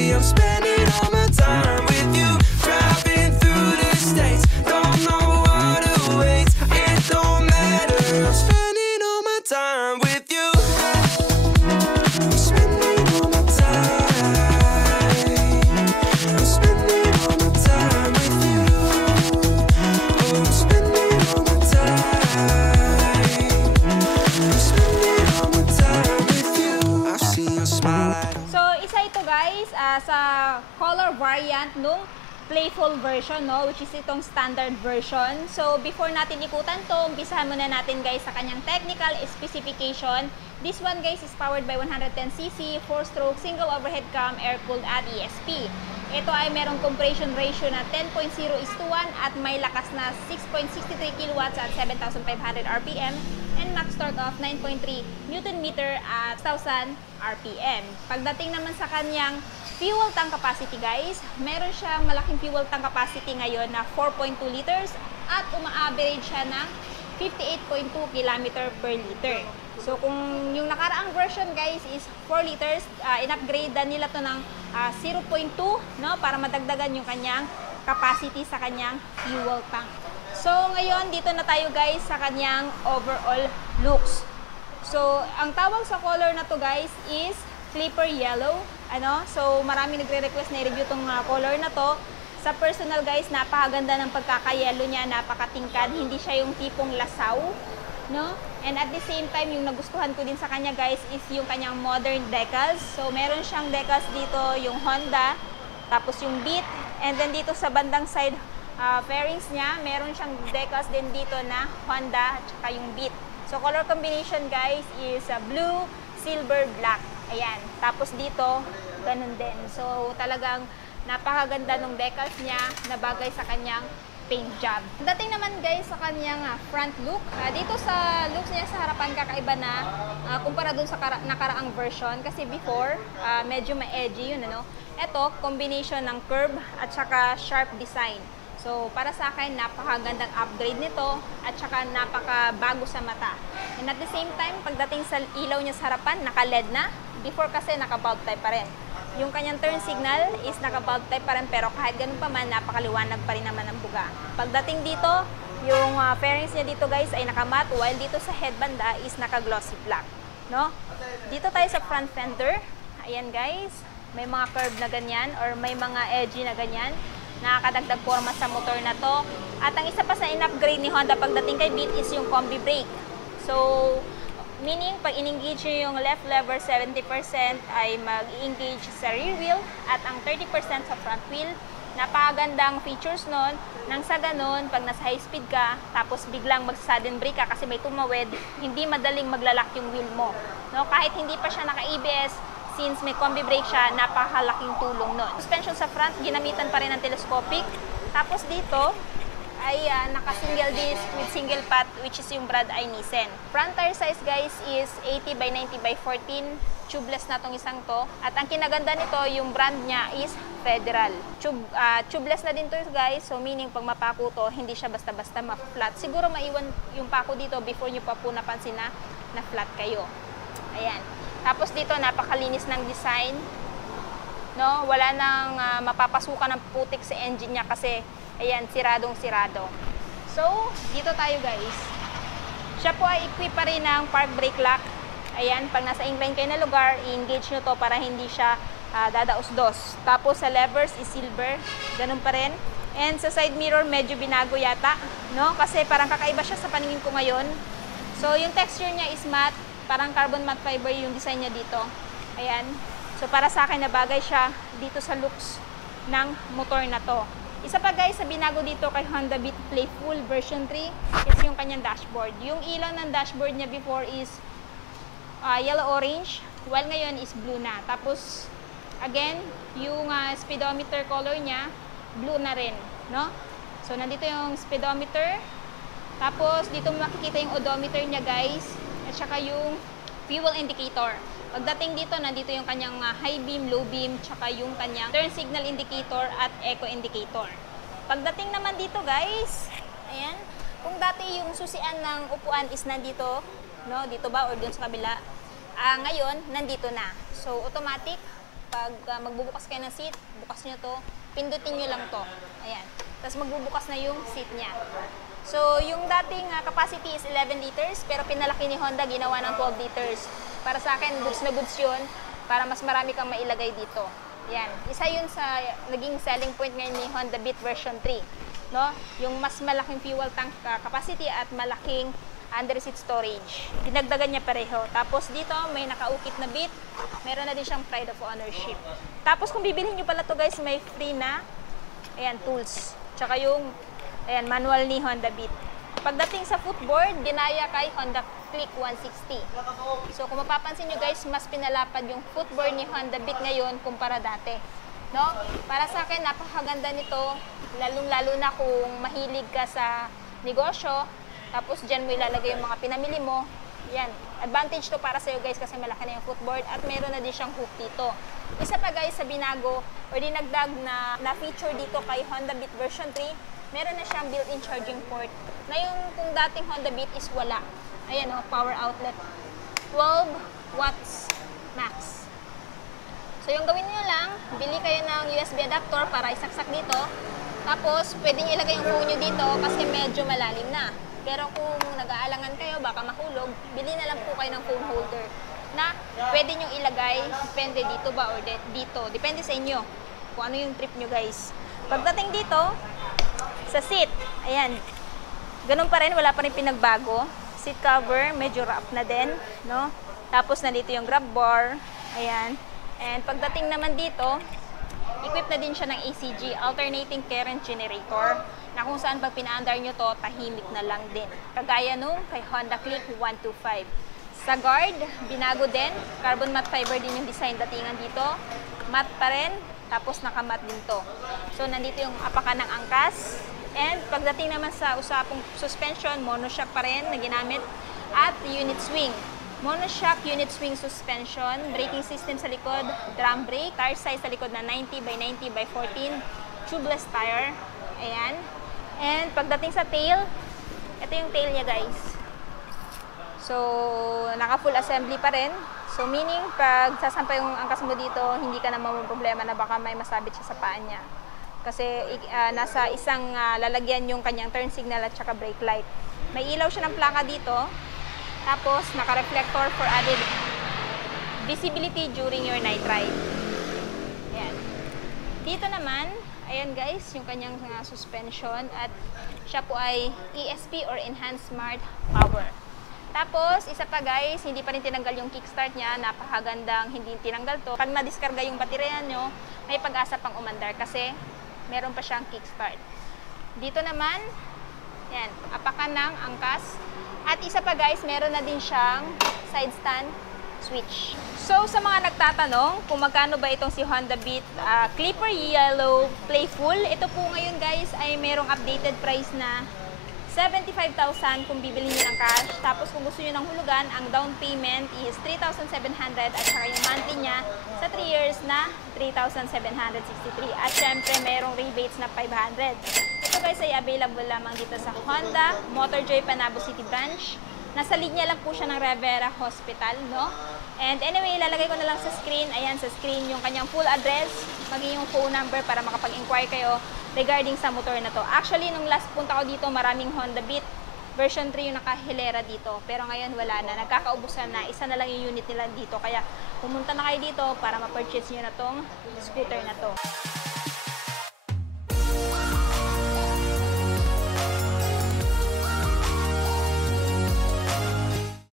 see I'm spending all my time with you. Driving through the states, don't know what awaits. It don't matter, I'm spending all my time with you. I'm spending all my time. I'm spending all my time with you. Oh, I'm spending all my time. I'm spending all my time with you. I see your smile. So, isa ito guys, sa color variant nung playful version, no? Which is itong standard version. So, before natin ikutan to, umpisahan muna natin guys sa kanyang technical specification. This one guys is powered by 110cc, 4-stroke, single overhead cam, air-cooled at ESP. Ito ay merong compression ratio na 10.0:1 at may lakas na 6.63 kilowatts at 7,500 RPM and max torque of 9.3 Nm at 1,000 RPM. Pagdating naman sa kanyang fuel tank capacity guys, meron siyang malaking fuel tank capacity ngayon na 4.2 liters at uma-average siya ng 58.2 km per liter. So kung yung nakaraang version guys is 4 liters, in-upgrade nila to ng 0.2, no, para madagdagan yung kanyang capacity sa kanyang fuel tank. So ngayon dito na tayo guys sa kanyang overall looks. So ang tawag sa color na to guys is Clipper Yellow. So marami nagre-request na i-review tong color na to. Sa personal guys, napakaganda ng pagkaka-yellow niya, napakatingkad, hindi siya yung tipong lasaw, no? And at the same time, yung nagustuhan ko din sa kanya guys is yung kanyang modern decals. So meron siyang decals dito, yung Honda, tapos yung Beat, and then dito sa bandang side fairings niya, meron siyang decals din dito na Honda at saka yung Beat. So color combination guys is blue, silver, black. Ayan. Tapos dito, ganun din. So talagang napakaganda ng decals niya na bagay sa kanyang paint job. Dating naman guys sa kanyang front look, dito sa looks niya sa harapan kakaiba na kumpara dun sa nakaraang version kasi before medyo ma-edgy yun, ano. Ito, combination ng curve at saka sharp design. So para sa akin, napakagandang upgrade nito at saka napakabago sa mata. And at the same time, pagdating sa ilaw niya sa harapan, naka-LED na. Before kasi naka-bulb type pa rin. Yung kanyang turn signal is naka-bulb type pa rin, pero kahit ganun pa man, napakaliwanag pa rin naman ang buga. Pagdating dito, yung fairings niya dito guys ay naka-matte, while dito sa headbanda is naka-glossy black, no? Dito tayo sa front fender. Ayan guys, may mga curve na ganyan or may mga edgy na ganyan. Nakakadagdag forma sa motor na to. At ang isa pa sa in-upgrade ni Honda pagdating kay Beat is yung combi brake. So meaning, pag in-engage nyo yung left lever, 70% ay mag-engage sa rear wheel at ang 30% sa front wheel. Napakagandang features nun. Nang sa ganun, pag nasa high speed ka, tapos biglang mag-sudden brake ka kasi may tumawid, hindi madaling maglalak yung wheel mo. No? Kahit hindi pa siya naka-ABS, since may combi brake siya, napakalaking tulong nun. Suspension sa front, ginamitan pa rin ng telescopic. Tapos dito, ay naka-single disc with single pot, which is yung brand ay Nissan. Front tire size guys is 80 by 90 by 14. Tubeless na tong isang to. At ang kinaganda nito, yung brand niya is Federal. Tubeless na din to guys, so meaning pag mapako to, hindi siya basta-basta ma-flat. Siguro maiwan yung pako dito before nyo pa po napansin na flat kayo. Ayan. Tapos dito, napakalinis ng design. No? Wala nang mapapasukan ng putik sa engine niya kasi ayan, siradong-sirado. So, dito tayo guys. Siya po ay equip pa rin ng park brake lock. Ayan, pag nasa incline kayo na lugar, i-engage nyo to para hindi siya dadaos-dos. Tapos sa levers is silver, ganun pa rin. And sa side mirror, medyo binago yata, no? Kasi parang kakaiba siya sa paningin ko ngayon. So, yung texture niya is matte, parang carbon matte fiber yung design niya dito. Ayan. So, para sa akin, nabagay siya dito sa looks ng motor na to. Isa pa guys, sa binago dito kay Honda Beat Playful version 3 is yung kanyang dashboard. Yung ilaw ng dashboard niya before is yellow-orange, while ngayon is blue na. Tapos, again, yung speedometer color niya, blue na rin, no? So, nandito yung speedometer. Tapos, dito makikita yung odometer niya guys, at saka yung fuel indicator. Pagdating dito, nandito yung kanyang high beam, low beam, tsaka yung kanyang turn signal indicator at eco indicator. Pagdating naman dito guys, ayan, kung dati yung susian ng upuan is nandito, no, dito ba or dun sa kabila, ngayon, nandito na. So, automatic, pag magbubukas kayo ng seat, bukas nyo to, pindutin nyo lang to. Ayan. Tapos magbubukas na yung seat niya. So, yung dating capacity is 11 liters, pero pinalaki ni Honda, ginawa ng 12 liters. Para sa akin, goods na goods yun, para mas marami kang mailagay dito. Yan. Isa yun sa naging selling point ngayon ni Honda Beat version 3. No? Yung mas malaking fuel tank capacity at malaking under seat storage. Dinagdagan niya pareho. Tapos dito, may nakaukit na bit. Meron na din siyang pride of ownership. Tapos kung bibilhin nyo pala to guys, may free na ayan, tools. Tsaka yung ayan, manual ni Honda Beat. Pagdating sa footboard, ginaya kay Honda Click 160. So kung mapapansin nyo guys, mas pinalapad yung footboard ni Honda Beat ngayon kumpara dati. No? Para sa akin, napakaganda nito. Lalong-lalo na kung mahilig ka sa negosyo, tapos dyan mo ilalagay yung mga pinamili mo. Yan. Advantage to para sa'yo guys kasi malaki na yung footboard at meron na din siyang hook dito. Isa pa guys sa binago or dinagdag na feature dito kay Honda Beat version 3, meron na siyang built-in charging port na yung kung dating Honda Beat is wala. Ayan o, power outlet. 12 watts max. So yung gawin nyo lang, bili kayo ng USB adapter para isaksak dito. Tapos pwede nyo ilagay yung phone nyo dito kasi medyo malalim na. Pero kung nag-aalangan kayo, baka mahulog, bili na lang po kayo ng phone holder na pwede nyo ilagay, depende dito ba or dito. Depende sa inyo kung ano yung trip nyo guys. Pagdating dito, sa seat, ayan, ganun pa rin, wala pa rin pinagbago. Seat cover, medyo rough na din, no? Tapos nandito yung grab bar, ayan. And pagdating naman dito, equipped na din siya ng ACG, Alternating Current Generator, na kung saan pag pinaandar nyo to, tahimik na lang din. Kagaya nung kay Honda Click 125. Sa guard, binago din. Carbon matte fiber din yung design datingan dito. Matte pa rin, tapos nakamat din to. So, nandito yung apakan ng angkas. And pagdating naman sa usapong suspension, monoshock pa rin na ginamit. At unit swing. Monoshock unit swing suspension, braking system sa likod, drum brake, tire size sa likod na 90 by 90 by 14, tubeless tire. Ayan. And pagdating sa tail, ito yung tail niya guys. So, naka full assembly pa rin. So, meaning pag sasampay yung angkas mo dito, hindi ka na problema na baka may masabit siya sa paa niya. Kasi nasa isang lalagyan yung kanyang turn signal at saka brake light. May ilaw siya ng plaka dito. Tapos, naka-reflector for added visibility during your night ride. Ayan. Dito naman, ayan guys, yung kanyang suspension at siya po ay ESP or Enhanced Smart Power. Tapos, isa pa guys, hindi pa rin tinanggal yung kickstart niya. Napakagandang hindi tinanggal to. Pag na-discarga yung baterya nyo, may pag-asa pang umandar kasi meron pa siyang kickstart. Dito naman, yan, apakan ng angkas. At isa pa guys, meron na din siyang side stand switch. So, sa mga nagtatanong kung magkano ba itong si Honda Beat Clipper Yellow Playful, ito po ngayon guys ay merong updated price na 75,000 kung bibili nyo ng cash. Tapos kung gusto nyo ng hulugan, ang down payment is 3,700 at saka yung monthly niya sa 3 years na 3,763. At syempre, merong rebates na 500. Ito guys ay available lamang dito sa Honda Motorjoy Panabo City Branch. Nasa linya lang po siya ng Rivera Hospital, no? And anyway, ilalagay ko na lang sa screen. Ayan, sa screen yung kanyang full address, maging yung phone number para makapag-inquire kayo regarding sa motor na to. Actually, nung last punta ko dito, maraming Honda Beat version 3 yung nakahilera dito. Pero ngayon wala na. Nagkakaubusan na. Isa na lang yung unit nila dito. Kaya pumunta na kayo dito para ma-purchase nyo na tong scooter na to.